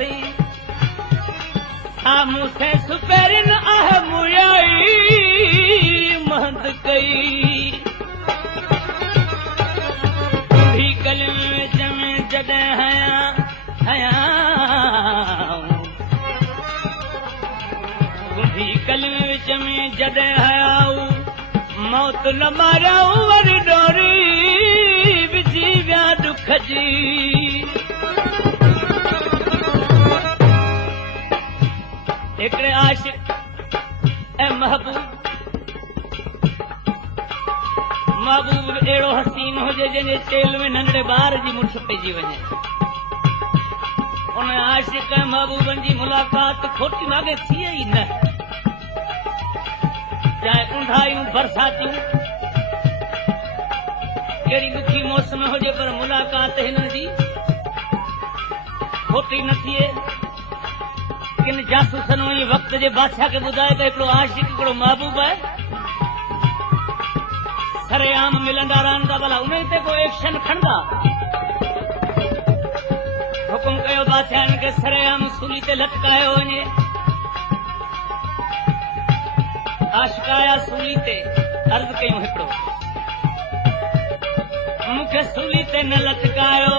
सही सामूं से सुपेरिन आहे मुयाई महंद कई भी कलम जम जॾहिं भी कलम में जॾहिं हयाऊं मौत न मारियाऊं वरी डोरी विझी विया दुख जी हिकिड़े आशिक ऐं महबूब अहिड़ो हसीन हुजे जंहिंजे तेल में नंढड़े ॿार जी मुठ पइजी वञे उन आशिक ऐं महबूबनि जी मुलाक़ात खोटी माॻे थिए ई न चाहे ऊंधायूं बरसातियूं कहिड़ी ॾुखी मौसम हुजे पर मुलाक़ात हिननि जी खोटी न थिए किन जासूसनि वञी वक़्त जे बादशाह खे ॿुधाए त हिकिड़ो आशिक हिकिड़ो महबूब आहे सरेआम मिलंदा रहनि था भला उन ते को एक्शन खणंदा हुकुम कयो बादशाहनि खे सरेआम सूली ते लटकायो वञे आशिकाया सूली ते अर्ज़ कयूं हिकिड़ो मूंखे सूली ते न लटकायो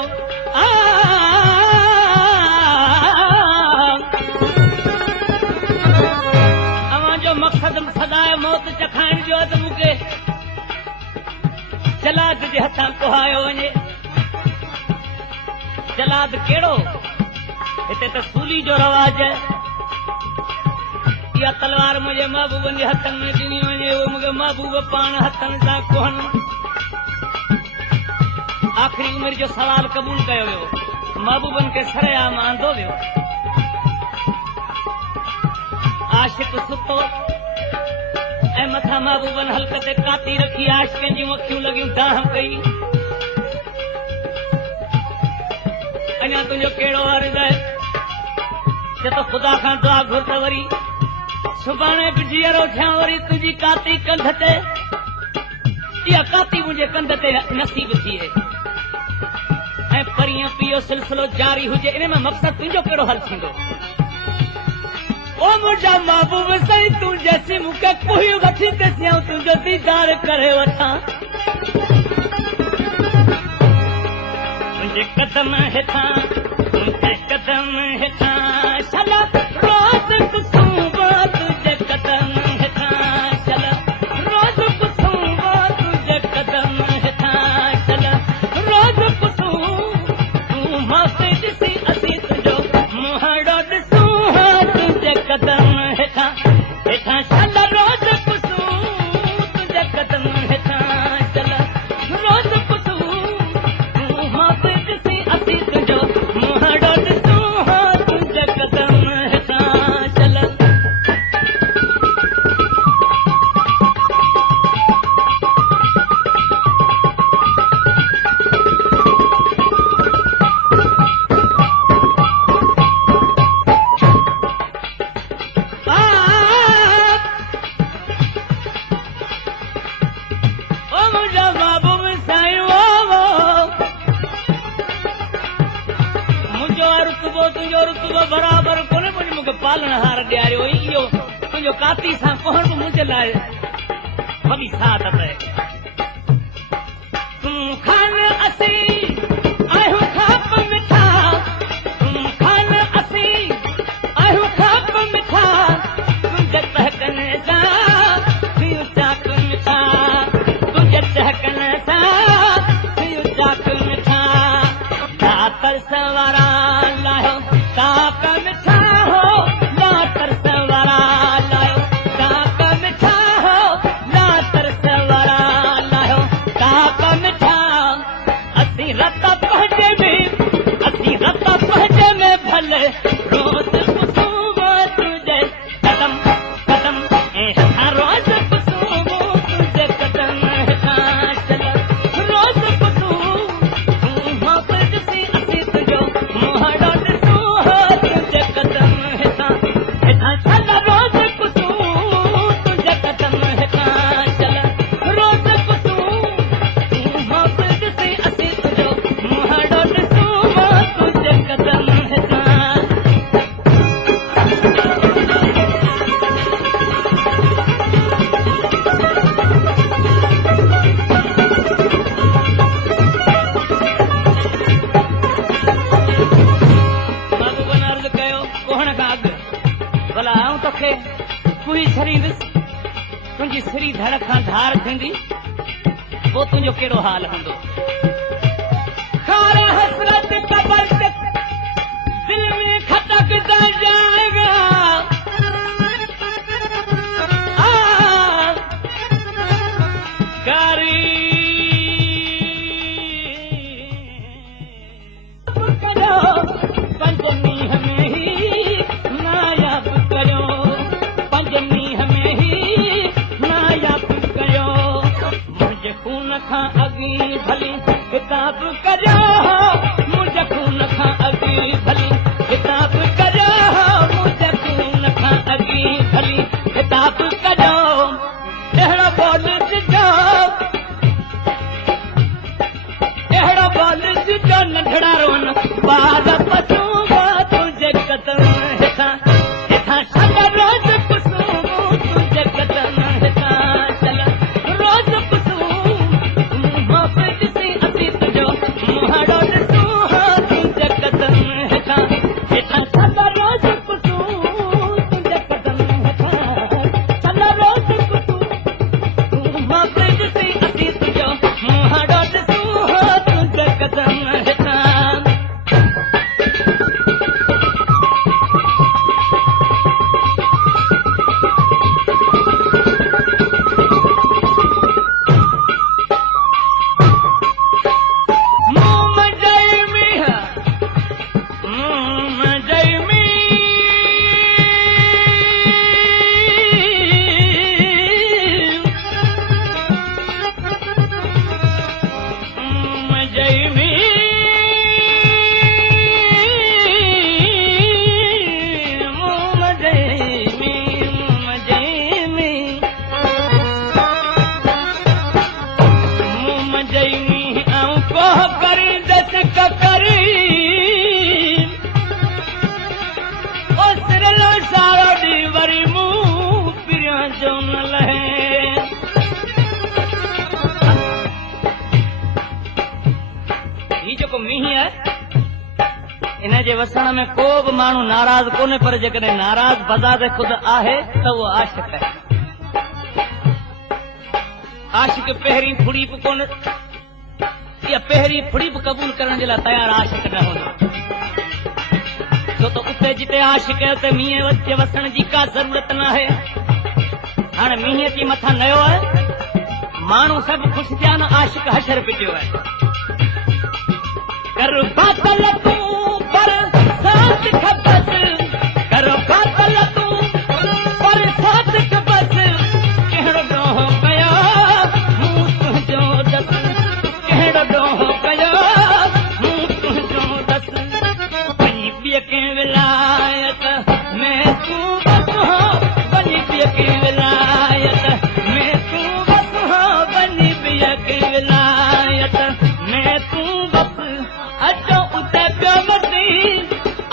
अवां जो मक़सद सदाए मौत चखाइण जो आहे त मूंखे जलाद जे हथां कुहायो वञे जलाद कहिड़ो हिते त सूली जो रवाज आहे इहा तलवार मुंहिंजे महबूबनि जे हथनि में ॾिनी वञे उहो मूंखे महबूब पाण हथनि सां कुहनि आख़िरी उमिरि जो सवाल क़बूल कयो वियो महबूबनि खे सरेआम आंदो वियो आशिक सुतो ऐं मथां महबूबनि हल्क ते काती रखी आशिकनि जूं अखियूं लॻियूं दाह कई अञा तुंहिंजो कहिड़ो अर्ज़ आहे छो त ख़ुदा खां दुआ घुर त वरी सुभाणे बि जीअरो थियां वरी तुंहिंजी काती कंध ते इहा काती मुंहिंजे कंध ते नसीब थिए ऐं परीहं पीओ सिलसिलो जारी हुजे इन में मक़सदु तुंहिंजो कहिड़ो हल थींदो ओ मुंहिंजा महबूब साईं तूं जैसी मूंखे कोई वठी ते थियां तुंहिंजो दीदार करे वठां तुंहिंजे कदम हेठां तुंहिंजे कदम हेठां छल रोज़ कुसूं तुंहिंजे कदम हेठां छल रोज़ कुसूं तुंहिंजे कदम हेठां छल रोज़ कुसूं तूं माथे ॾिसी असीं तुंहिंजो मुहाड़ो ॾिसूं तुंहिंजे कदम हेठां हेठां छल रोज़ कुसूं तुंहिंजे कदम हेठां छल रोज़ कुसूं तूं माथे ॾिसी असीं तुंहिंजो मुहाड़ो ॾिसूं तुंहिंजे कदम हेठां छल बराबर कोन्हे मुंहिंजी मूंखे पालनहार ॾियारियो इहो तुंहिंजो काती सां कोहण बि मुंहिंजे लाइ वॾी साथ पए तूं खान असीं आहियूं खाप मिठा तूं खान असीं आहियूं खाप मिठा तुंहिंजे टहकने सां थियूं चाक मिठा तुंहिंजे टहकने सां थियूं चाक मिठा तरस वारा लाहियो ताक मिठा हो ना तरस वारा लायो ताक मिठा हो ना तरस वारा लायो ताक मिठा वठण खां अॻु भला आऊं तोखे पूरी छॾींदुसि, तुंहिंजी सिरी धड़ खां धार थींदी, पोइ तुंहिंजो कहिड़ो हाल हूंदो। खारा हसरत कबर तक दिल में खटकता जाएगा, किताब करियो मुंहिंजे खून खां अॻी भली, किताब करियो मुंहिंजे खून खां अॻी भली, किताब करियो अहिड़ो बोल ॾिजो, अहिड़ो बोल ॾिजो नंढड़ा रोन ॿार पसूंगा तुंहिंजे कदम हेठां, हेठां छॾ रोज़ पुसूं तुंहिंजे कदम हेठां चल रोज़ पुसूं वसण में को बि माण्हू नाराज़ कोन्हे, पर जेकॾहिं नाराज़ बज़ाद खुद आहे त उहो आशिक़ आहे। आशिक़ पहिरीं फुड़ी बि कोन, या पहिरीं फुड़ी बि क़बूल करण जे लाइ तयारु आशिक़ न हूंदो, छो त उते जिते आशिक़ आहे उते मींहं जे वसण जी का ज़रूरत न आहे। हाणे मींहं जी मथां नयो आहे, माण्हू सभु ख़ुशि थिया न, आशिक़ हशर पिटियो आहे। कर बातल तूं पर साथ खपस, कर बातल तूं पर साथ खपस, कहिड़ो ॾोहो कयो मूं तुंहिंजो दस, कहिड़ो ॾोहो कयो मूं तुंहिंजो दस, वञी ॿिए के विलायत में तूं बस हो, वञी ॿिए के विलायत में तूं बस हो, वञी ॿिए के विलायत में तूं बस, अचो उते पियो वसी,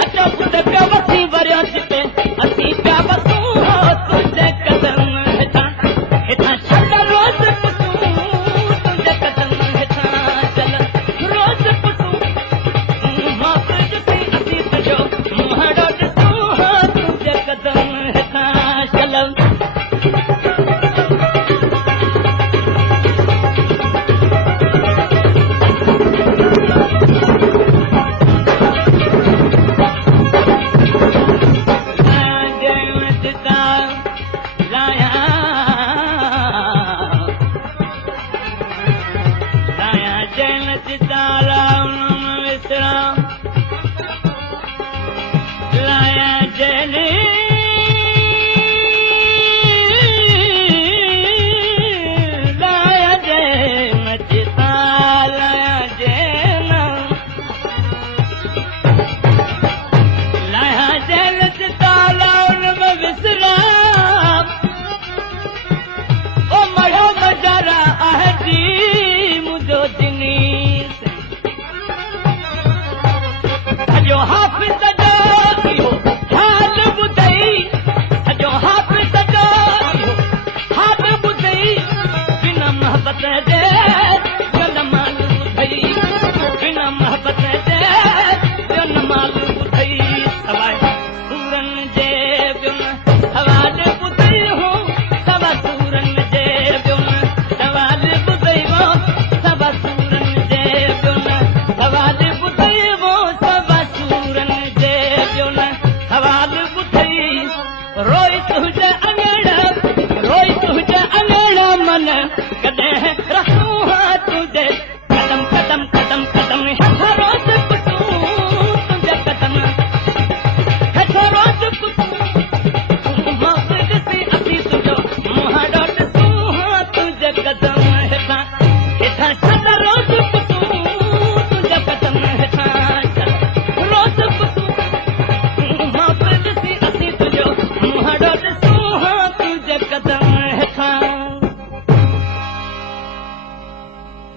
अचो उते पियो वसी वरियो जिते असीं पिया वसूं हो तुंहिंजे कदम हेठां, हेठां छॾ रोज़ पुसूं तुंहिंजे कदम हेठां चल रोज़ पुसूं मां ॾिसी असीं तुंहिंजो मुंहड़ो ॾिसूं हो तुंहिंजे कदम हेठां चल। रोई तुझे अंगड़ा मन कॾहिं रखूं हा तुझे कदम कदम कदम कदम हथ रोज़ पुटूं तुंहिंजा कदम हथ रोज़ पुटूं मौत ॾिसी असीं तुंहिंजो मुंहुं ॾोट तूं हा तुंहिंजे कदम